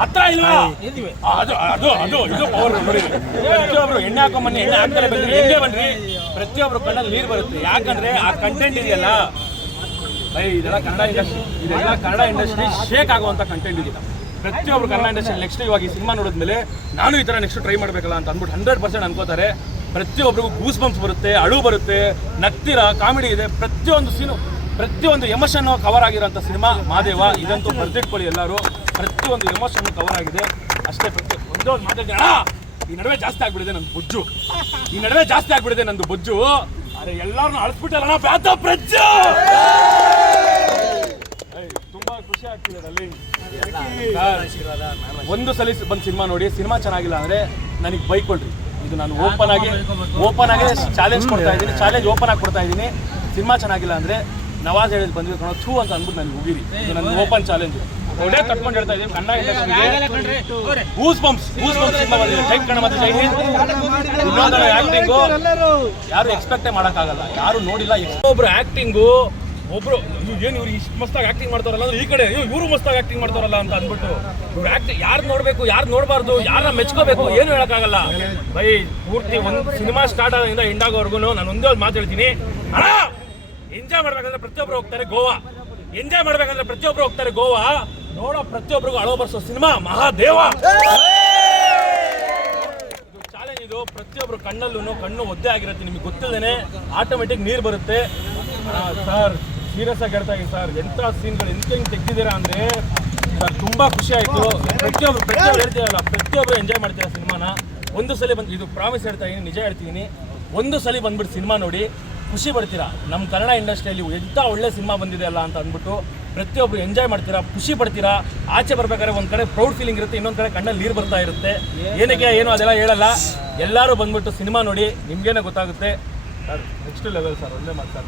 ಹತ್ರ ಇಲ್ವಾ? ಅದು ಅದು ಅದು ಇದು ಪವರ್ ಪ್ರತಿಯೊಬ್ರು ಎಣ್ಣೆ ಹಾಕೊಂಬನ್ನಿ ಎಣ್ಣೆ ಹಾಕ್ತಾರೆ ಬನ್ನಿ ಎಣ್ಣೆ ಬನ್ರಿ ಪ್ರತಿಯೊಬ್ರು ಕಣ್ಣಲ್ಲಿ ನೀರು ಬರುತ್ತೆ. ಯಾಕಂದ್ರೆ ಆ ಕಂಟೆಂಟ್ ಇದೆಯಲ್ಲ? ಐ ಇದೆಲ್ಲ ಕನ್ನಡ ಇಂಡಸ್ಟ್ರಿ ಇದೆಲ್ಲ ಕನ್ನಡ ಇಂಡಸ್ಟ್ರಿ ಶೇಕ್ ಆಗುವಂತ ಕಂಟೆಂಟ್ ಇದೆಯಲ್ಲ ಪ್ರತಿಯೊಬ್ರು ಕನ್ನಡ ಇಂಡಸ್ಟ್ರಿ ನೆಕ್ಸ್ಟ್ ಇವಾಗ ಈ ಸಿನಿಮಾ ನೋಡಿದ್ಮೇಲೆ ನಾನು ಈ ಥರ ನೆಕ್ಸ್ಟ್ ಟ್ರೈ ಮಾಡಬೇಕಲ್ಲ ಅಂತ ಅಂದ್ಬಿಟ್ಟು ಹಂಡ್ರೆಡ್ ಪರ್ಸೆಂಟ್ ಅನ್ಕೋತಾರೆ. ಪ್ರತಿಯೊಬ್ಬರಿಗೂ ಗೂಸ್ ಬಂಪ್ಸ್ ಬರುತ್ತೆ ಅಳು ಬರುತ್ತೆ ನಗ್ತಿರ ಕಾಮಿಡಿ ಇದೆ. ಪ್ರತಿಯೊಂದು ಸೀನು ಪ್ರತಿಯೊಂದು ಎಮೋಷನ್ ಕವರ್ ಆಗಿರೋಂಥ ಸಿನಿಮಾ ಮಾದೇವ ಇದಂತೂ ಬರ್ದಿಟ್ಕೊಳ್ಳಿ ಎಲ್ಲರೂ. ಪ್ರತಿಯೊಂದು ಎಮೋಷನ್ ಕವರ್ ಆಗಿದೆ. ಅಷ್ಟೇ ಪ್ರತಿ ಒಂದೇ ಒಂದು ಅಣ್ಣ, ಈ ನಡುವೆ ಜಾಸ್ತಿ ಆಗ್ಬಿಡಿದೆ ನನ್ನ ಬೊಜ್ಜು. ಈ ನಡುವೆ ಜಾಸ್ತಿ ಆಗ್ಬಿಡಿದೆ ನಂದು ಬೊಜ್ಜು. ಅರೆ ಎಲ್ಲಾರನ್ನೂ ಅಳಿಸ್ಬಿಟ್ಟಲ್ಲ ಬ್ಯಾತ ಪ್ರಜ್ಜು ತುಂಬಾ ಖುಷಿ ಆಗ್ತಿದೆ ಅಲ್ಲಿ ಒಂದು ಸಲ ಬಂದು ಸಿನಿಮಾ ನೋಡಿ ಸಿನಿಮಾ ಚೆನ್ನಾಗಿಲ್ಲ ಅಂದ್ರೆ ನನಗೆ ಬೈಕೊಳ್ರಿ. ಕೊಡ್ರಿ ಇದು ನಾನು ಓಪನ್ ಆಗಿ ಓಪನ್ ಆಗಿ ಚಾಲೆಂಜ್ ಕೊಡ್ತಾ ಇದ್ದೀನಿ ಚಾಲೆಂಜ್ ಓಪನ್ ಆಗಿ ಕೊಡ್ತಾ ಇದ್ದೀನಿ. ಸಿನಿಮಾ ಚೆನ್ನಾಗಿಲ್ಲ ಅಂದ್ರೆ ನವಾಜ್ ಹೇಳಿದ್ ಕಣೋ ಥೂ ಅಂತ ಅಂದ್ಬಿಟ್ಟು ನನಗೆ ಹೋಗಿರಿ ಇದು ನನ್ನ ಓಪನ್ ಚಾಲೆಂಜ್ ಒಳ್ಳೆ ಕಟ್ಕೊಂಡು ಹೇಳ್ತಾ ಇದ್ದೀನಿ Kannada goose bumps goose bumps cinema ಜೈ ಕನ್ನಡ ಮತ್ತೆ ಯಾರು ಎಕ್ಸ್ಪೆಕ್ಟೇ ಮಾಡೋಕ್ಕಾಗಲ್ಲ. ಯಾರು ನೋಡಿಲ್ಲ ಒಬ್ರು ಆಕ್ಟಿಂಗು ಒಬ್ರು ಏನು ಇವ್ರು ಇಷ್ಟು ಮಸ್ತಾಗಿ ಆಕ್ಟಿಂಗ್ ಮಾಡ್ತಾರಲ್ಲ? ಅಂದ್ರೆ ಈ ಕಡೆ ಇವರು ಮಸ್ತಾಗಿ ಆಕ್ಟಿಂಗ್ ಮಾಡ್ತಾರಲ್ಲ ಅಂತ ಅಂದ್ಬಿಟ್ಟು ಇವ್ರು ಆಕ್ಟಿಂಗ್ ಯಾರು ನೋಡ್ಬೇಕು, ಯಾರು ನೋಡಬಾರ್ದು ಯಾರನ್ನ ಮೆಚ್ಕೋಬೇಕು ಏನು ಹೇಳಕ್ಕಾಗಲ್ಲ. ಬೈ, ಪೂರ್ತಿ ಒಂದು ಸಿನಿಮಾ ಸ್ಟಾರ್ಟ್ ಆಗೋದ್ರಿಂದ ಎಂಡ್ ಆಗೋವರೆಗೂ ನಾನು ಒಂದೇ ಒಂದು ಅಣ್ಣ ಎಂಜಾಯ್ ಮಾಡ್ಬೇಕಂದ್ರೆ ಪ್ರತಿಯೊಬ್ರು ಹೋಗ್ತಾರೆ, ಗೋವಾ. ಎಂಜಾಯ್ ಮಾಡ್ಬೇಕಂದ್ರೆ ಪ್ರತಿಯೊಬ್ರು ಹೋಗ್ತಾರೆ, ಗೋವಾ. ನೋಡೋ ಪ್ರತಿಯೊಬ್ಬರಿಗೂ ಅಳೋ ಬರ್ಸೋ ಸಿನಿಮಾ, ಮಹಾದೇವ. ಚಾಲೆಂಜ್ ಇದು. ಪ್ರತಿಯೊಬ್ಬರು ಕಣ್ಣಲ್ಲೂ ಕಣ್ಣು ಒದ್ದೆ ಆಗಿರುತ್ತೆ, ನಿಮಗೆ ಗೊತ್ತಿಲ್ಲದೇನೆ ಆಟೋಮೆಟಿಕ್ ನೀರು ಬರುತ್ತೆ. ಸರ್, ಸೀರಿಯಸ್ ಆಗಿ ಹೇಳ್ತಾ ಇದ್ದೀನಿ ಸರ್. ಎಂಥ ಸೀನ್ಗಳು ಎಂತ ಹಿಂಗೆ ತೆಗ್ದಿದ್ದೀರಾ ಅಂದರೆ, ಸರ್, ತುಂಬ ಖುಷಿ ಆಯಿತು. ಪ್ರತಿಯೊಬ್ರು ಪ್ರತಿಯೊಬ್ರು ಹೇಳ್ತೀರಲ್ಲ ಪ್ರತಿಯೊಬ್ಬರು ಎಂಜಾಯ್ ಮಾಡ್ತೀರಾ ಸಿನಿಮಾನ? ಒಂದು ಸಲ ಬಂದು, ಇದು ಪ್ರಾಮಿಸ್ ಹೇಳ್ತಾ ಇದ್ದೀನಿ ನಿಜ ಹೇಳ್ತೀನಿ ಒಂದು ಸಲ ಬಂದ್ಬಿಟ್ಟು ಸಿನಿಮಾ ನೋಡಿ, ಖುಷಿ ಪಡ್ತೀರಾ? ನಮ್ಮ ಕನ್ನಡ ಇಂಡಸ್ಟ್ರಿಯಲ್ಲಿ ಎಂಥ ಒಳ್ಳೆ ಸಿನಿಮಾ ಬಂದಿದೆ ಅಲ್ಲ ಅಂತ ಅಂದ್ಬಿಟ್ಟು ಪ್ರತಿಯೊಬ್ರು ಎಂಜಾಯ್ ಮಾಡ್ತೀರಾ ಖುಷಿ ಪಡ್ತೀರಾ ಆಚೆ ಬರ್ಬೇಕಾದ್ರೆ ಒಂದ್ ಕಡೆ ಪ್ರೌಡ್ ಫೀಲಿಂಗ್ ಇರುತ್ತೆ ಇನ್ನೊಂದ್ ಕಡೆ ಕಣ್ಣಲ್ಲಿ ನೀರು ಬರ್ತಾ ಇರುತ್ತೆ. ಏನಕ್ಕೆ ಏನು ಅದೆಲ್ಲ ಹೇಳಲ್ಲ. ಎಲ್ಲರೂ ಬಂದ್ಬಿಟ್ಟು ಸಿನಿಮಾ ನೋಡಿ ನಿಮ್ಗೇನೆ ಗೊತ್ತಾಗುತ್ತೆ. ನೆಕ್ಸ್ಟ್ ಲೆವೆಲ್ ಸರ್ ಒಂದೇ ಮಾತು ಸರ್.